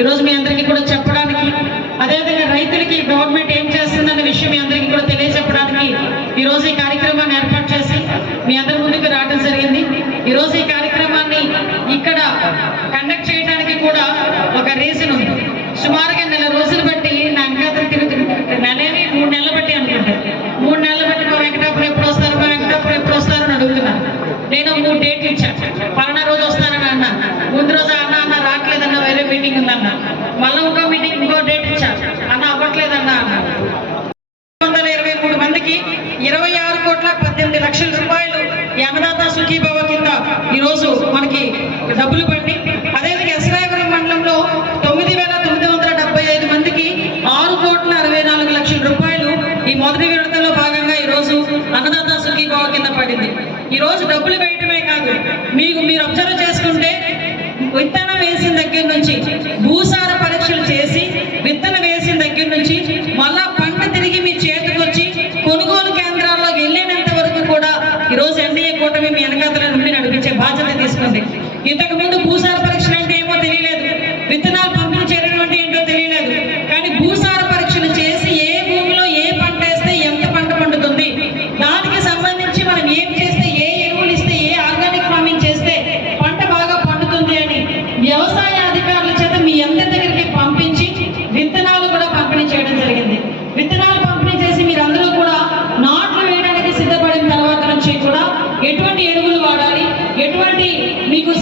ఈరోజు మీ అందరికీ కూడా చెప్పడానికి అదేవిధంగా రైతులకి గవర్నమెంట్ ఏం చేస్తుందన్న విషయం మీ అందరికీ కూడా తెలియజెప్పడానికి ఈరోజు ఈ కార్యక్రమాన్ని ఏర్పాటు చేసి మీ అందరి ముందుకు రావడం జరిగింది. ఈరోజు ఈ కార్యక్రమాన్ని ఇక్కడ కండక్ట్ చేయడానికి కూడా ఒక రీజన్ ఉంది. సుమారుగా నెల రోజులు బట్టి నా వెనకాతలు తిరుగుతుంది నెలని మూడు నెలలు బట్టి అనుకుంటా మూడు నెలలు బట్టి మా వెంకటాపురం ఎప్పుడు వస్తారు మా వెంకటాపురం ఎప్పుడు వస్తారు అని అడుగుతున్నాను నేను మూడు డేట్లు ఇచ్చాను పలానా రోజు వస్తానని అన్నా ముందు రోజు అన్న అన్న రావట్లేదన్న వేరే మీటింగ్ ఉందన్న మళ్ళీ ఇంకో మీటింగ్ ఇంకో డేట్ ఇచ్చాను అన్న అవ్వట్లేదన్న అన్న వందల ఇరవై ఇరవై ఆరు కోట్ల పద్దెనిమిది లక్షల రూపాయలు ఈ సుఖీభవ కింద ఈరోజు మనకి డబ్బులు పడి అదేవిధంగా ఎస్రాయపురం మండలంలో తొమ్మిది వేల తొమ్మిది వందల డెబ్బై ఐదు మందికి ఆరు కోట్ల అరవై నాలుగు లక్షల రూపాయలు ఈ మొదటి విడతలో భాగంగా ఈరోజు అన్నదాత సుఖీభవ కింద పడింది. ఈరోజు డబ్బులు వేయటమే కాదు మీకు మీరు అబ్జర్వ్ చేసుకుంటే విత్తనం వేసిన దగ్గర నుంచి భూసార పరీక్ష ఎన్డీఏ మీ వెనకాతల నుండి నడిపించే బాధ్యత తీసుకుంది. ఇంతకు ముందు భూసార పరీక్షలు అంటే ఏమో తెలియలేదు. విత్తనాలు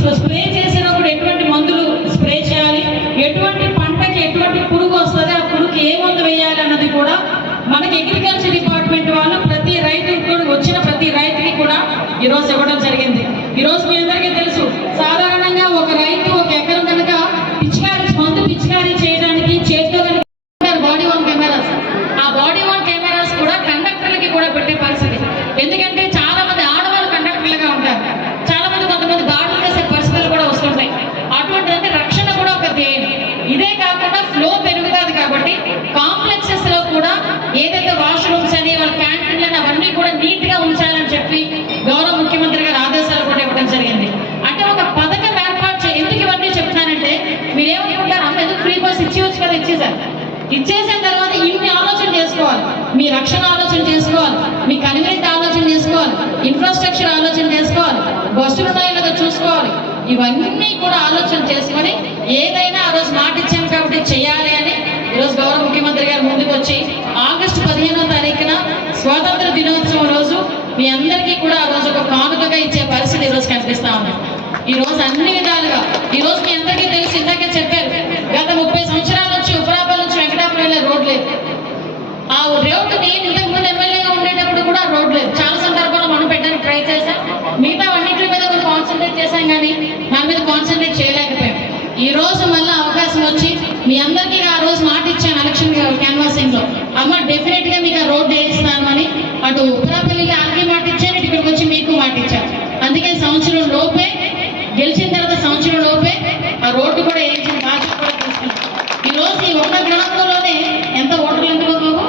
సో స్ప్రే చేసినప్పుడు ఎటువంటి మందులు స్ప్రే చేయాలి? ఎటువంటి పంటకి ఎటువంటి పురుగు వస్తుంది? ఆ పురుగుకి ఏ మందు వేయాలి అన్నది కూడా మనకి అగ్రికల్చర్ డిపార్ట్మెంట్ వాళ్ళు ప్రతి రైతు కూడా వచ్చిన ప్రతి రైతుకి కూడా ఈరోజు ఇవ్వడం జరిగింది. ఈరోజు కాకుండా ఫ్లో పెరుగుతుంది కాబట్టి కాంప్లెక్సెస్లో కూడా ఏదైతే వాష్రూమ్స్ అని వాళ్ళ క్యాంటీన్లు అని అవన్నీ కూడా నీట్గా ఉంచాలని చెప్పి గౌరవ ముఖ్యమంత్రి గారు ఆదేశాలు కూడా ఇవ్వడం జరిగింది. అంటే ఒక పథకం ఏర్పాటు చే ఎందుకు ఇవన్నీ చెప్తానంటే మీరు ఏమనుకుంటారు అమ్మ ఎందుకు ఫ్రీ బస్ ఇచ్చేవచ్చు కదా ఇచ్చేసారు ఇచ్చేసిన తర్వాత ఇన్ని ఆలోచన చేసుకోవాలి. మీ రక్షణ ఆలోచన చేసుకోవాలి. మీ కన్వీనెంట్ ఆలోచన చేసుకోవాలి. ఇన్ఫ్రాస్ట్రక్చర్ ఆలోచన చేసుకోవాలి. బస్సులు ఉన్నాయో లేదో చూసుకోవాలి. ఇవన్నీ కూడా ఆలోచన చేసుకొని ఏదైనా ఆ రోజు మాట చేయాలి అని ఈరోజు గౌరవ ముఖ్యమంత్రి గారు ముందుకు వచ్చి ఆగస్టు పదిహేనో తారీఖున స్వాతంత్ర దినోత్సవం రోజు మీ అందరికీ కూడా ఆ రోజు ఒక కానుకగా ఇచ్చే పరిస్థితి ఈరోజు కనిపిస్తా ఉంది. ఈ రోజు అన్ని విధాలుగా ఈ రోజు మీ అందరికీ తెలిసి ఇందాకే చెప్పారు గత ముప్పై సంవత్సరాల నుంచి ఉపరాపల్ నుంచి వెంకటాపురం వెళ్ళే రోడ్ లేదు ఆ రోడ్డు నేను ఇంతకు ముందు ఎమ్మెల్యేగా ఉండేటప్పుడు కూడా రోడ్ లేదు చాలా సందర్భాల్లో మనం పెట్టడానికి ట్రై చేశాం. మిగతా అన్నింటి మీద కూడా కాన్సన్ట్రేట్ చేశాం కానీ మన మీద కాన్సన్ట్రేట్ చేయలేకపోయాం. ఈ రోజు మీ అందరికీ ఆ రోజు మాట ఇచ్చాను ఎలక్షన్ క్యాన్వాసింగ్లో అమ్మ డెఫినెట్గా మీకు ఆ రోడ్డు వేయిస్తాను అని అటు ఉత్తరాపల్లికి ఆకే మాట ఇచ్చాను ఇక్కడికి వచ్చి మీకు మాట ఇచ్చాను. అందుకే సంవత్సరం లోపే గెలిచిన తర్వాత సంవత్సరం లోపే ఆ రోడ్డు కూడా వేయించిన బాధ్యత కూడా తీసుకున్నాం ఈ రోజు ఈ ఒక్క గ్రామంలోనే ఎంత ఓటర్లు ఎంత బాబు?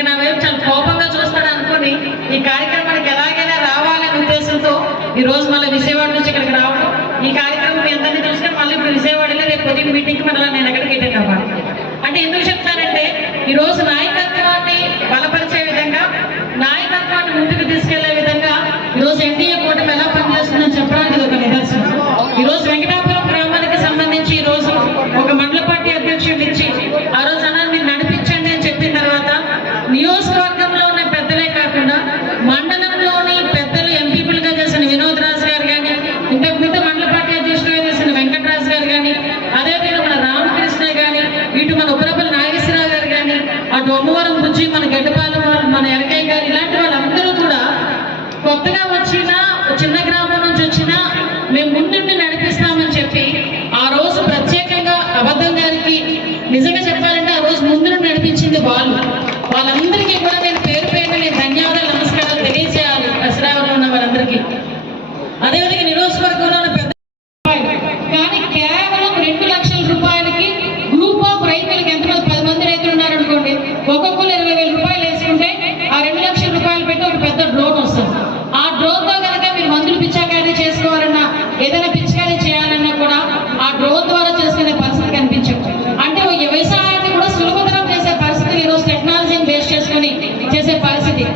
నా వైపు చాలా కోపంగా చూస్తాడు అనుకుని ఈ కార్యక్రమానికి ఎలాగైనా రావాలనే ఉద్దేశంతో ఈ రోజు మళ్ళీ విజయవాడ నుంచి ఇక్కడికి రావడం ఈ కార్యక్రమం మీ అందరినీ చూస్తే మళ్ళీ ఇప్పుడు విజయవాడలో రేపు మీటింగ్కి మళ్ళీ నేను ఎక్కడికి అటెండ్ అవ్వాలి అంటే ఎందుకు చెప్తానంటే ఈ రోజు నాయకత్వం కానీ అటు బుజ్జి మన గడ్డపాలెం మన ఎరకయ్య గారు ఇలాంటి వాళ్ళందరూ కూడా కొత్తగా వచ్చిన separa isso aqui.